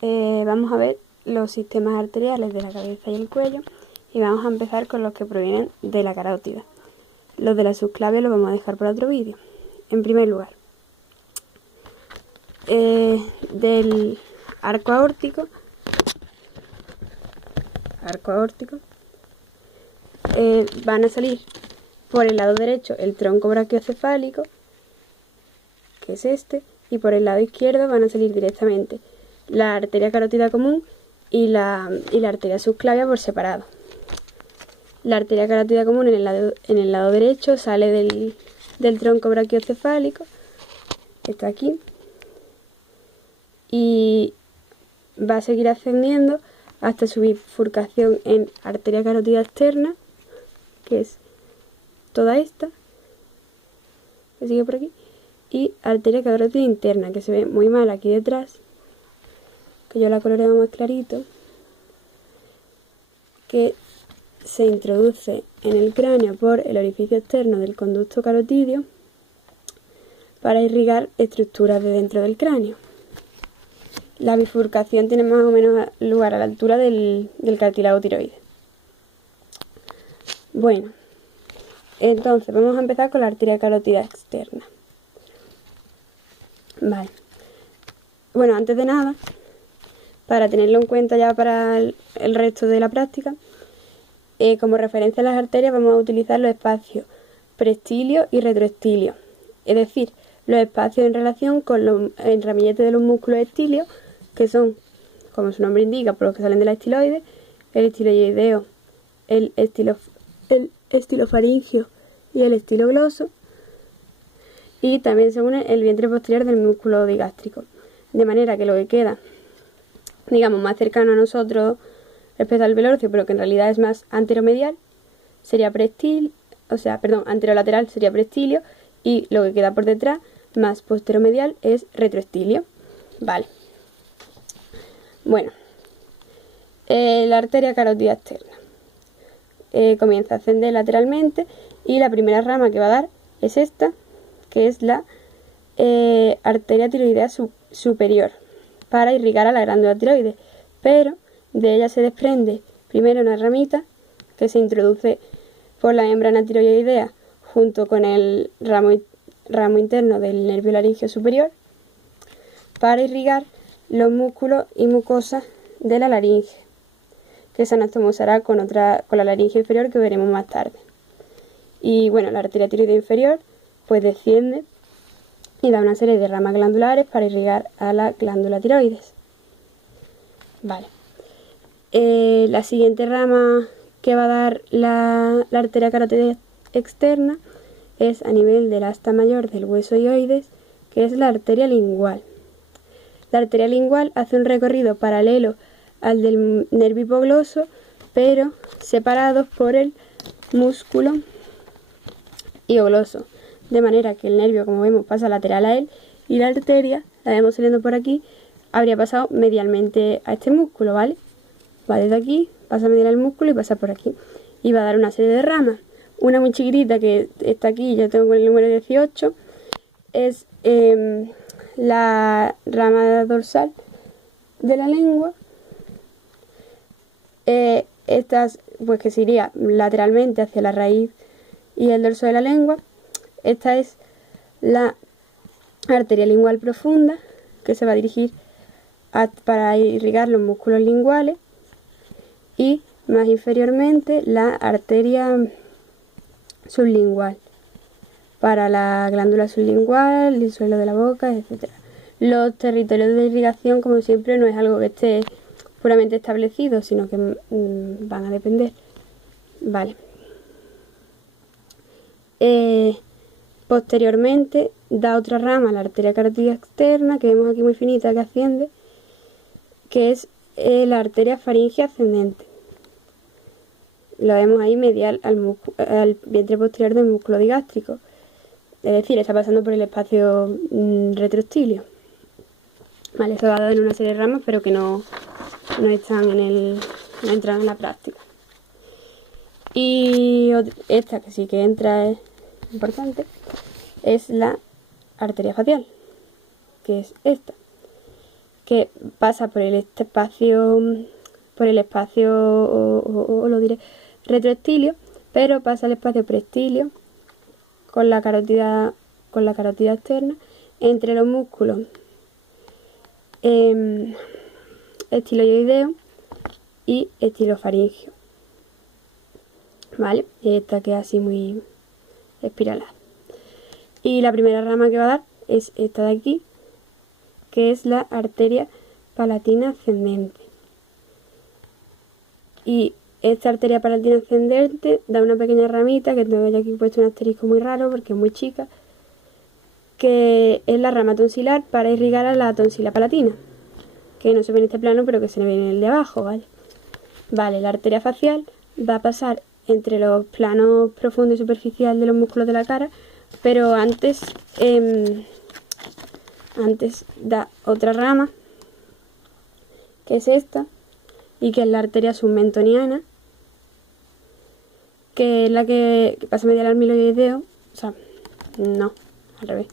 vamos a ver los sistemas arteriales de la cabeza y el cuello y vamos a empezar con los que provienen de la carótida. Los de la subclavia los vamos a dejar para otro vídeo. En primer lugar, del arco aórtico van a salir por el lado derecho el tronco brachiocefálico, que es este, y por el lado izquierdo van a salir directamente la arteria carótida común y la arteria subclavia por separado. La arteria carótida común en el lado derecho sale del tronco brachiocefálico, está aquí, y va a seguir ascendiendo hasta su bifurcación en arteria carótida externa, que es toda esta, que sigue por aquí, y arteria carótida interna, que se ve muy mal aquí detrás, que yo la coloreo más clarito, que se introduce en el cráneo por el orificio externo del conducto carotidio para irrigar estructuras de dentro del cráneo. La bifurcación tiene más o menos lugar a la altura del cartílago tiroides. Bueno, entonces vamos a empezar con la arteria carótida externa. Vale. Bueno, antes de nada, para tenerlo en cuenta ya para el resto de la práctica, como referencia a las arterias vamos a utilizar los espacios preestilio y retroestilio, es decir, los espacios en relación con los ramilletes de los músculos estilios, que son, como su nombre indica, por los que salen de la estiloide, el estiloideo, el estilofaringio y el estilogloso, y también se une el vientre posterior del músculo digástrico, de manera que lo que queda, digamos, más cercano a nosotros respecto al velorcio, pero que en realidad es más anteromedial, sería preestilio, anterolateral sería preestilio, y lo que queda por detrás, más posteromedial, es retroestilio. Vale. Bueno, la arteria carótida externa comienza a ascender lateralmente y la primera rama que va a dar es esta, que es la arteria tiroidea superior, para irrigar a la glándula tiroides, pero de ella se desprende primero una ramita que se introduce por la membrana tiroidea junto con el ramo interno del nervio laringio superior para irrigar los músculos y mucosas de la laringe, que se anastomosará con la laringe inferior, que veremos más tarde. Y bueno, la arteria tiroidea inferior pues desciende y da una serie de ramas glandulares para irrigar a la glándula tiroides. Vale. La siguiente rama que va a dar la arteria carótida externa es a nivel del asta mayor del hueso hioides, que es la arteria lingual. La arteria lingual hace un recorrido paralelo al del nervio hipogloso, pero separados por el músculo hiogloso, de manera que el nervio, como vemos, pasa lateral a él y la arteria, la vemos saliendo por aquí, habría pasado medialmente a este músculo, ¿vale? Va desde aquí, pasa medial al músculo y pasa por aquí. Y va a dar una serie de ramas. Una muy chiquitita que está aquí, yo tengo con el número 18, es la rama dorsal de la lengua. Estas, pues que se iría lateralmente hacia la raíz y el dorso de la lengua. Esta es la arteria lingual profunda, que se va a dirigir para irrigar los músculos linguales, y más inferiormente la arteria sublingual para la glándula sublingual, el suelo de la boca, etc. Los territorios de irrigación, como siempre, no es algo que esté puramente establecido, sino que van a depender. Vale. Posteriormente da otra rama, la arteria carótida externa, que vemos aquí muy finita, que asciende, que es la arteria faringea ascendente. Lo vemos ahí medial al vientre posterior del músculo digástrico, es decir, está pasando por el espacio retroestilio. Vale, eso va a dar una serie de ramas, pero que no están no entran en la práctica. Y esta que sí que entra, es importante, es la arteria facial, que es esta. que pasa por el espacio, o lo diré, retroestilio, pero pasa al espacio preestilio con la carótida externa entre los músculos estiloideo y estilofaringeo. ¿Vale? Esta queda así muy espiralada. Y la primera rama que va a dar es esta de aquí, que es la arteria palatina ascendente. Y esta arteria palatina ascendente da una pequeña ramita, que tengo yo aquí puesto un asterisco muy raro porque es muy chica, que es la rama tonsilar para irrigar a la tonsila palatina, que no se ve en este plano, pero que se ve en el de abajo, ¿vale? Vale, la arteria facial va a pasar entre los planos profundo y superficial de los músculos de la cara, pero antes da otra rama, que es esta, y que es la arteria submentoniana, que es la que pasa medial al miloideo, o sea, no, al revés,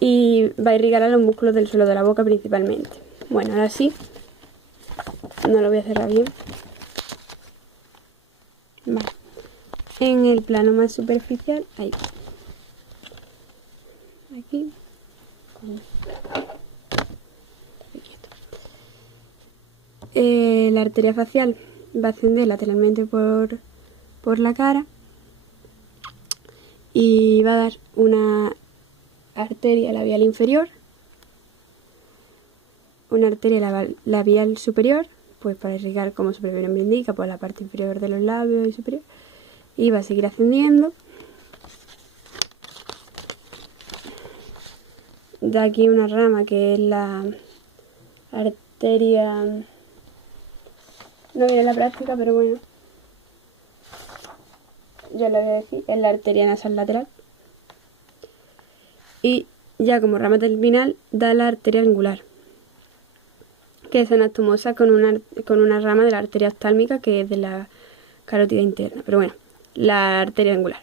y va a irrigar a los músculos del suelo de la boca principalmente. Bueno, ahora sí, no lo voy a cerrar bien. Vale. En el plano más superficial, ahí, aquí, la arteria facial va a ascender lateralmente por la cara y va a dar una arteria labial inferior, una arteria labial superior, pues para irrigar, como su propio nombre indica, por la parte inferior de los labios y superior, y va a seguir ascendiendo. Da aquí una rama que es la arteria, no viene en la práctica, pero bueno, yo la voy a decir, es la arteria nasal lateral. Y ya como rama terminal da la arteria angular, que es anastomosa con una rama de la arteria oftálmica, que es de la carótida interna. Pero bueno, la arteria angular,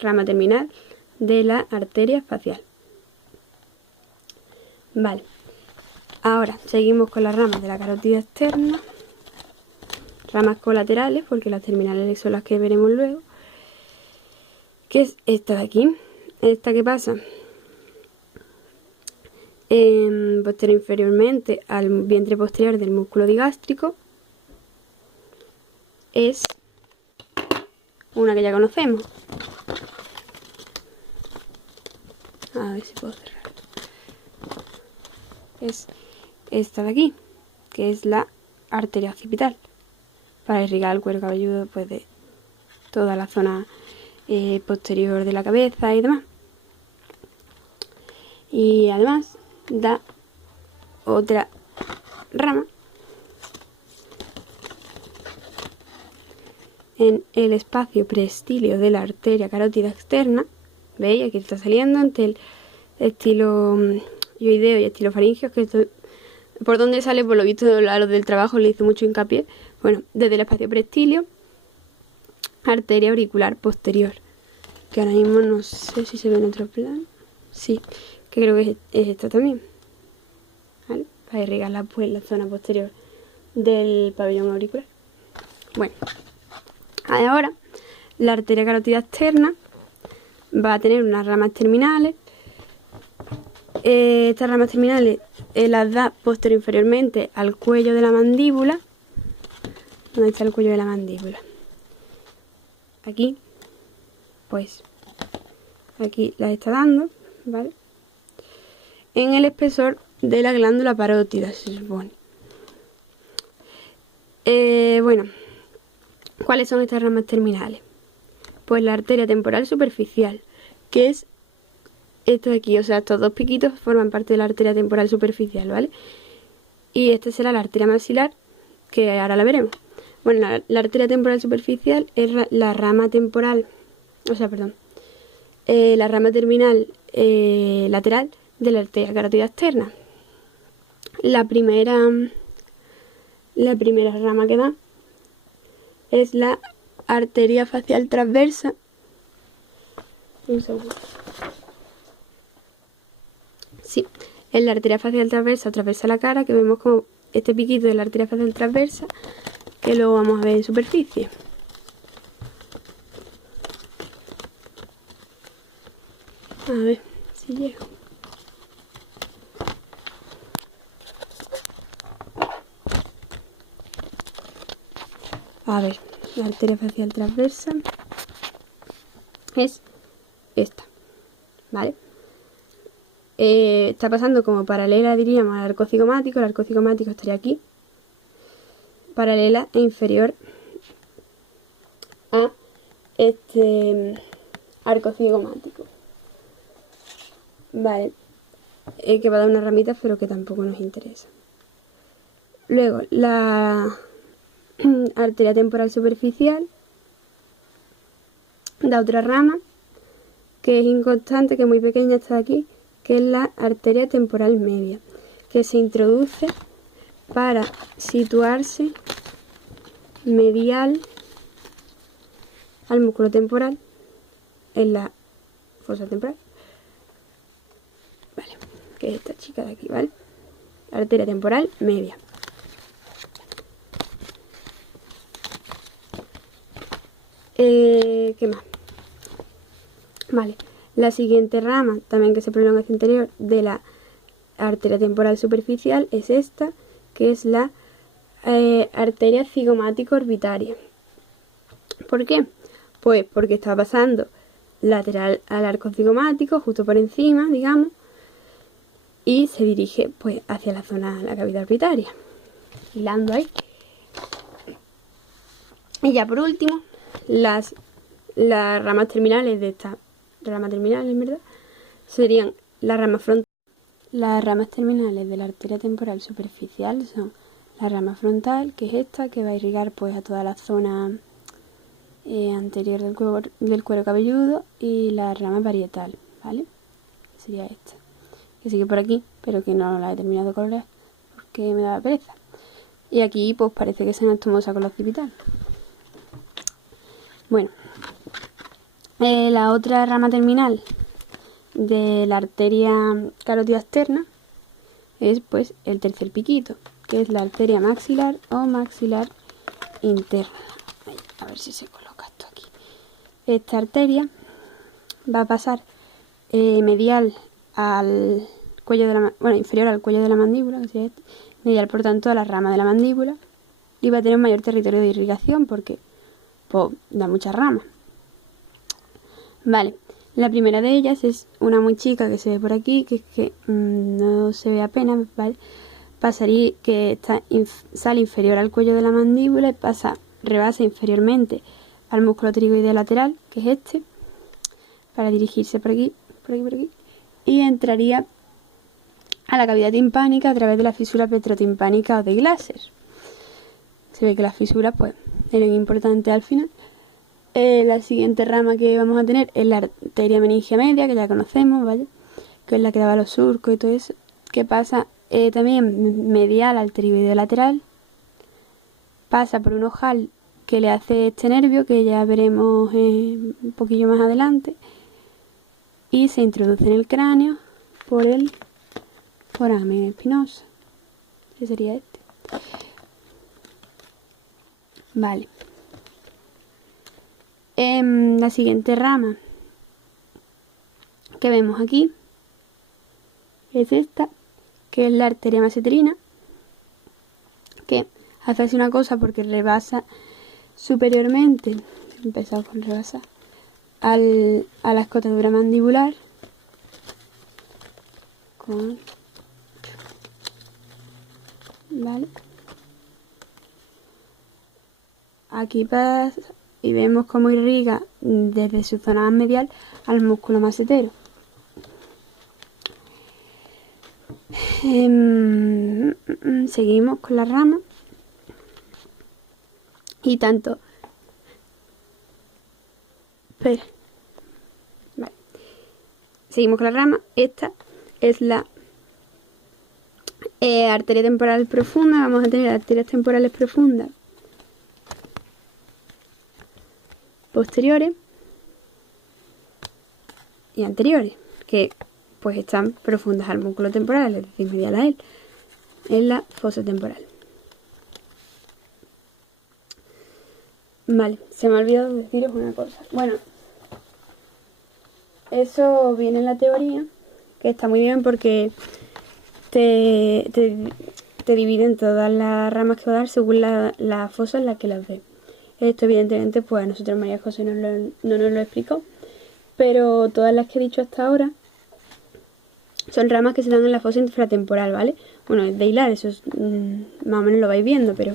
rama terminal de la arteria facial. Vale, ahora seguimos con las ramas de la carótida externa, ramas colaterales, porque las terminales son las que veremos luego, que es esta de aquí, esta que pasa posterior inferiormente al vientre posterior del músculo digástrico. Es una que ya conocemos. A ver si puedo cerrar. Es esta de aquí, que es la arteria occipital, para irrigar el cuero cabelludo, pues, de toda la zona posterior de la cabeza y demás. Y además da otra rama en el espacio preestilio de la arteria carótida externa. ¿Veis? Aquí está saliendo entre el estiloideo y estilofaringeo, que esto, por donde sale, por lo visto a los del trabajo le hice mucho hincapié. Bueno, desde el espacio preestilio, arteria auricular posterior, que ahora mismo no sé si se ve en otro plano. Sí, que creo que es esta también, ¿vale? Para irrigarla, pues, la zona posterior del pabellón auricular. Bueno, ahora la arteria carótida externa va a tener unas ramas terminales. Estas ramas terminales las da posterior inferiormente al cuello de la mandíbula. ¿Dónde está el cuello de la mandíbula? Aquí, pues aquí las está dando, ¿vale? En el espesor de la glándula parótida, se supone. Bueno, ¿cuáles son estas ramas terminales? Pues la arteria temporal superficial, que es esto de aquí, o sea, estos dos piquitos forman parte de la arteria temporal superficial, ¿vale? Y esta será la arteria maxilar, que ahora la veremos. Bueno, la arteria temporal superficial es la rama temporal, o sea, perdón, la rama terminal lateral de la arteria carótida externa. La primera rama que da es la arteria facial transversa. Un segundo. Sí, es la arteria facial transversa o transversa a la cara, que vemos como este piquito de la arteria facial transversa, que luego vamos a ver en superficie. A ver si llego. A ver, la arteria facial transversa es esta, ¿vale? Está pasando como paralela, diríamos, al arco cigomático. El arco cigomático estaría aquí, paralela e inferior a este arco cigomático, vale, que va a dar unas ramitas, pero que tampoco nos interesa. Luego, la arteria temporal superficial da otra rama que es inconstante, que es muy pequeña, está aquí, que es la arteria temporal media, que se introduce para situarse medial al músculo temporal en la fosa temporal, vale, que es esta chica de aquí, ¿vale? Arteria temporal media. ¿Qué más? Vale, la siguiente rama, también que se prolonga hacia interior de la arteria temporal superficial, es esta, que es la arteria cigomático orbitaria. ¿Por qué? Pues porque está pasando lateral al arco cigomático, justo por encima, digamos, y se dirige pues hacia la zona, la cavidad orbitaria, hilando ahí. Y ya por último, las ramas terminales de esta rama terminal, en verdad, serían la rama frontal. Las ramas terminales de la arteria temporal superficial son la rama frontal, que es esta, que va a irrigar pues a toda la zona anterior del cuero cabelludo, y la rama parietal, ¿vale? Sería esta, que sigue por aquí, pero que no la he terminado de colorear porque me da pereza. Y aquí pues parece que es anastomosa con la occipital. Bueno, la otra rama terminal de la arteria carótida externa es pues el tercer piquito, que es la arteria maxilar o maxilar interna. A ver si se coloca esto aquí. Esta arteria va a pasar medial al cuello de la, inferior al cuello de la mandíbula, que sería este, medial por tanto a la rama de la mandíbula, y va a tener un mayor territorio de irrigación porque pues, da muchas ramas. Vale, la primera de ellas es una muy chica que se ve por aquí, que es que no se ve apenas, ¿vale? Pasaría que sale inferior al cuello de la mandíbula y rebasa inferiormente al músculo pterigoideo lateral, que es este, para dirigirse por aquí, y entraría a la cavidad timpánica a través de la fisura petrotimpánica o de Glaser. Se ve que las fisuras pues eran importantes al final. La siguiente rama que vamos a tener es la arteria meningia media, que ya conocemos, ¿vale? Que es la que daba los surcos y todo eso, que pasa también medial al pterigoideo lateral, pasa por un ojal que le hace este nervio, que ya veremos un poquillo más adelante, y se introduce en el cráneo por el foramen espinoso, que sería este. Vale. La siguiente rama que vemos aquí es esta, que es la arteria mesetrina, que hace así una cosa porque rebasa superiormente, empezamos con rebasar, a la escotadura mandibular, ¿vale? Aquí pasa y vemos cómo irriga desde su zona medial al músculo macetero. Seguimos con la rama y tanto. Espera. Vale. Seguimos con la rama. Esta es la arteria temporal profunda. Vamos a tener arterias temporales profundas posteriores y anteriores, que pues están profundas al músculo temporal, es decir, medial a él, en la fosa temporal. Vale, se me ha olvidado deciros una cosa. Bueno, eso viene en la teoría, que está muy bien porque te dividen todas las ramas que va a dar según la fosa en la que las ves. Esto evidentemente pues a nosotros María José no nos lo explicó, pero todas las que he dicho hasta ahora son ramas que se dan en la fosa infratemporal, ¿vale? Bueno, es de hilar, eso es, más o menos lo vais viendo, pero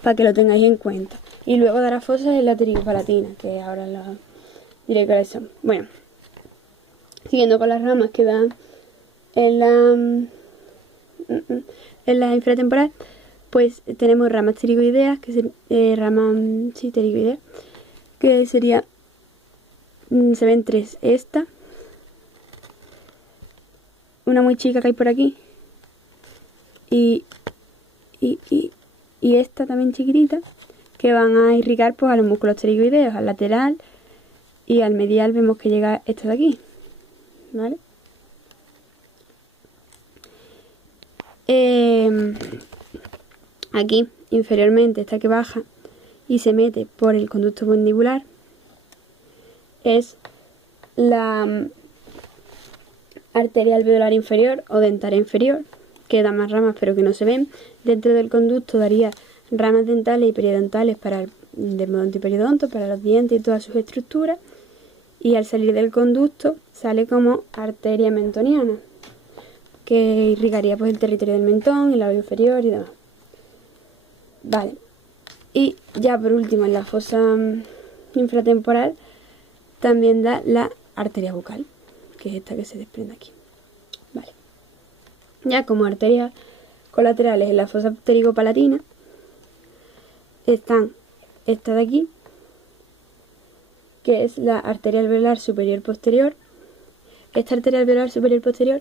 para que lo tengáis en cuenta. Y luego dará fosas en la ptericopalatina, que ahora lo diré cuáles son. Bueno, siguiendo con las ramas que dan en la infratemporal, pues tenemos ramas pterigoideas, que pterigoideas, que sería, se ven tres, esta, una muy chica que hay por aquí, y esta también chiquitita, que van a irrigar pues a los músculos pterigoideos, al lateral y al medial. Vemos que llega esta de aquí, ¿vale? Aquí inferiormente, esta que baja y se mete por el conducto mandibular, es la arteria alveolar inferior o dentaria inferior, que da más ramas pero que no se ven. Dentro del conducto daría ramas dentales y periodontales para el dermodonto y periodonto, para los dientes y todas sus estructuras, y al salir del conducto sale como arteria mentoniana, que irrigaría pues el territorio del mentón, el labio inferior y demás. Vale, y ya por último en la fosa infratemporal también da la arteria bucal, que es esta que se desprende aquí. Vale, ya como arterias colaterales en la fosa ptericopalatina están esta de aquí, que es la arteria alveolar superior posterior. Esta arteria alveolar superior posterior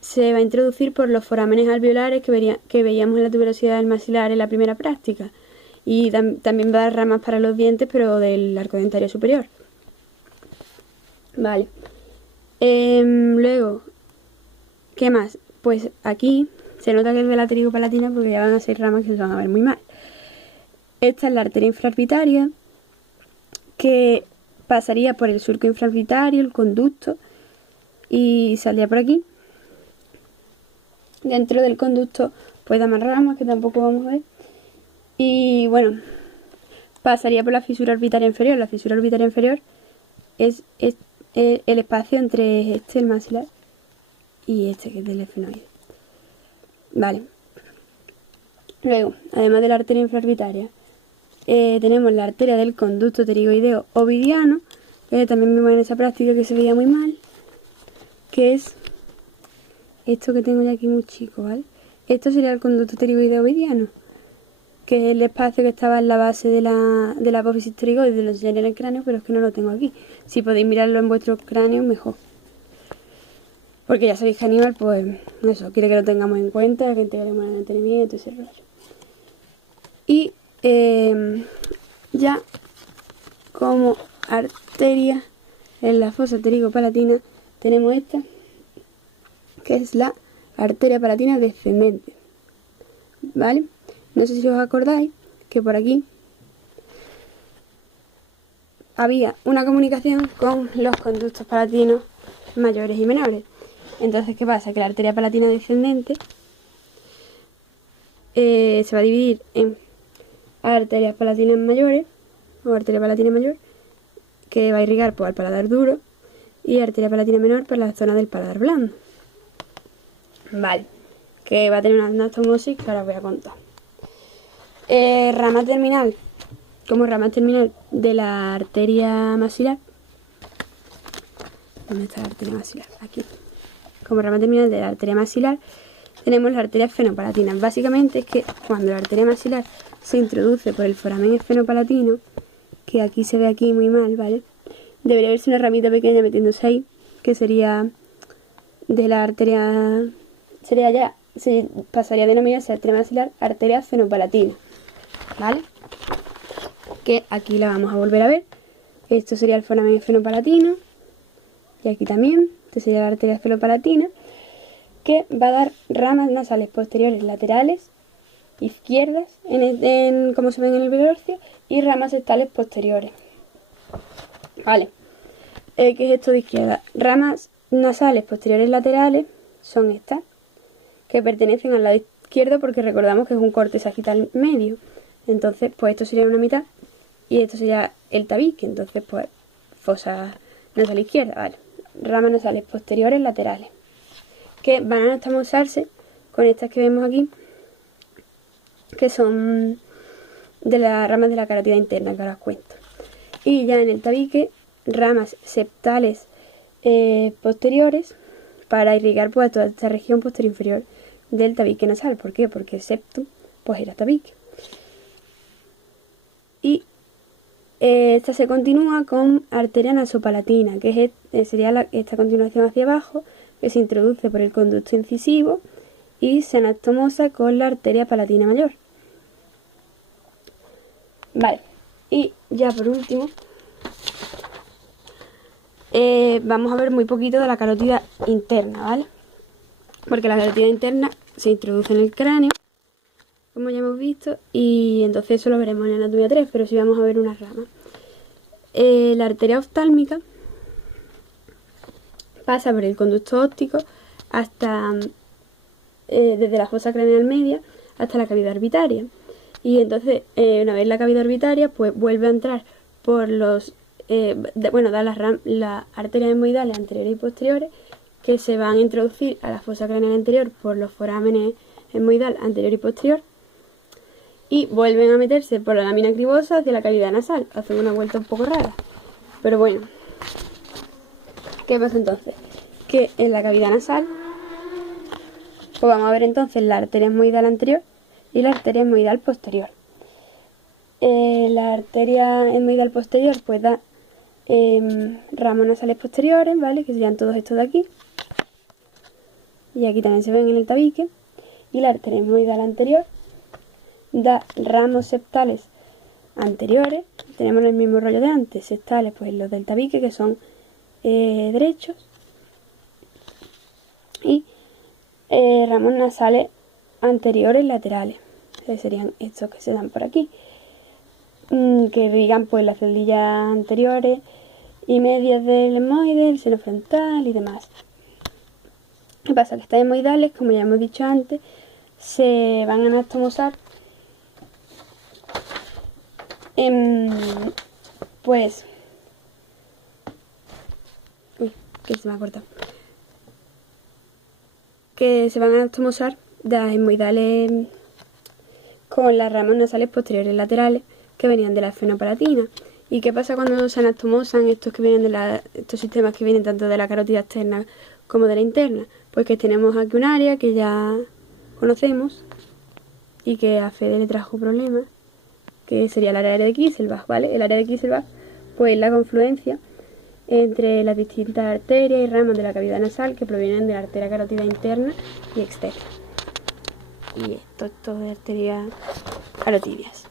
se va a introducir por los forámenes alveolares que veíamos en la tuberosidad del maxilar en la primera práctica, y también va a dar ramas para los dientes, pero del arco dentario superior. Vale, luego, ¿qué más? Pues aquí se nota que es de la ptericopalatina porque ya van a ser ramas que se van a ver muy mal. Esta es la arteria infraorbitaria, que pasaría por el surco infraorbitario, el conducto, y saldría por aquí. Dentro del conducto pues da más ramas que tampoco vamos a ver. Y bueno, pasaría por la fisura orbitaria inferior. La fisura orbitaria inferior es el espacio entre el maxilar, y este, que es del esfenoide. Vale. Luego, además de la arteria infraorbitaria, tenemos la arteria del conducto pterigoideo ovidiano, que también vimos en esa práctica que se veía muy mal, que es esto que tengo ya aquí muy chico, ¿vale? Esto sería el conducto pterigoideo ovidiano, que es el espacio que estaba en la base de la apófisis pterigoide, lo enseñaré en el cráneo, pero es que no lo tengo aquí. Si podéis mirarlo en vuestro cráneo, mejor. Porque ya sabéis que Aníbal, pues, eso, quiere que lo tengamos en cuenta, que integremos el mantenimiento y ese rollo. Y ya como arteria en la fosa ptericopalatina tenemos esta, que es la arteria palatina descendente, ¿vale? No sé si os acordáis que por aquí había una comunicación con los conductos palatinos mayores y menores. Entonces, ¿qué pasa? Que la arteria palatina descendente se va a dividir en arterias palatinas mayores, o arteria palatina mayor, que va a irrigar por el paladar duro, y arteria palatina menor por la zona del paladar blando. Vale, que va a tener una anastomosis que ahora os voy a contar. Rama terminal, como rama terminal de la arteria maxilar. ¿Dónde está la arteria maxilar? Aquí. Como rama terminal de la arteria maxilar tenemos las arterias esfenopalatinas. Básicamente es que cuando la arteria maxilar se introduce por el foramen esfenopalatino, que aquí se ve aquí muy mal, ¿vale? Debería verse una ramita pequeña metiéndose ahí, que sería de la arteria, se pasaría a denominarse arteria maxilar, arteria esfenopalatina, ¿vale? Que aquí la vamos a volver a ver. Esto sería el foramen esfenopalatino, y aquí también, esta sería la arteria esfenopalatina, que va a dar ramas nasales posteriores laterales izquierdas, como se ven en el velorcio, y ramas septales posteriores. Vale, ¿qué es esto de izquierda? Ramas nasales posteriores laterales son estas, que pertenecen al lado izquierdo porque recordamos que es un corte sagital medio. Entonces, pues esto sería una mitad y esto sería el tabique. Entonces, pues, fosa nasal izquierda, vale. Ramas nasales posteriores laterales, que van a anastomosarse con estas que vemos aquí, que son de las ramas de la carótida interna, que ahora os cuento. Y ya en el tabique, ramas septales posteriores para irrigar pues toda esta región posterior inferior del tabique nasal. ¿Por qué? Porque septum pues era tabique. Y esta se continúa con arteria nasopalatina, que sería esta continuación hacia abajo, que se introduce por el conducto incisivo y se anastomosa con la arteria palatina mayor. Vale, y ya por último vamos a ver muy poquito de la carótida interna, ¿vale? Porque la carótida interna se introduce en el cráneo, como ya hemos visto, y entonces eso lo veremos en anatomía 3, pero sí vamos a ver una rama. La arteria oftálmica pasa por el conducto óptico hasta desde la fosa craneal media hasta la cavidad orbitaria, y entonces una vez la cavidad orbitaria pues vuelve a entrar por los da las arterias hemoidales anteriores y posteriores, que se van a introducir a la fosa craneal anterior por los forámenes hemoidal anterior y posterior, y vuelven a meterse por la lámina cribosa hacia la cavidad nasal. Hacen una vuelta un poco rara, pero bueno. ¿Qué pasa entonces? Que en la cavidad nasal pues vamos a ver entonces la arteria hemoidal anterior y la arteria hemoidal posterior. La arteria hemoidal posterior pues da ramos nasales posteriores, ¿vale? Que serían todos estos de aquí. Y aquí también se ven en el tabique. Y la arteria hemoidal anterior da ramos septales anteriores. Tenemos el mismo rollo de antes. Septales, pues los del tabique, que son derechos. Y ramos nasales anteriores laterales. Serían estos que se dan por aquí, que irrigan pues las celdillas anteriores y medias del hemoide, el seno frontal y demás. ¿Qué pasa? Que estas hemoidales, como ya hemos dicho antes, se van a anastomosar pues que se me ha cortado, que se van a anastomosar las hemoidales con las ramas nasales posteriores laterales que venían de la esfenopalatina. ¿Y qué pasa cuando se anastomosan estos sistemas que vienen tanto de la carótida externa como de la interna? Pues que tenemos aquí un área que ya conocemos y que a Fede le trajo problemas, que sería el área de Kisselbach, ¿vale? El área de Kisselbach pues es la confluencia entre las distintas arterias y ramas de la cavidad nasal que provienen de la arteria carótida interna y externa. Y esto es todo de arterias carotidias.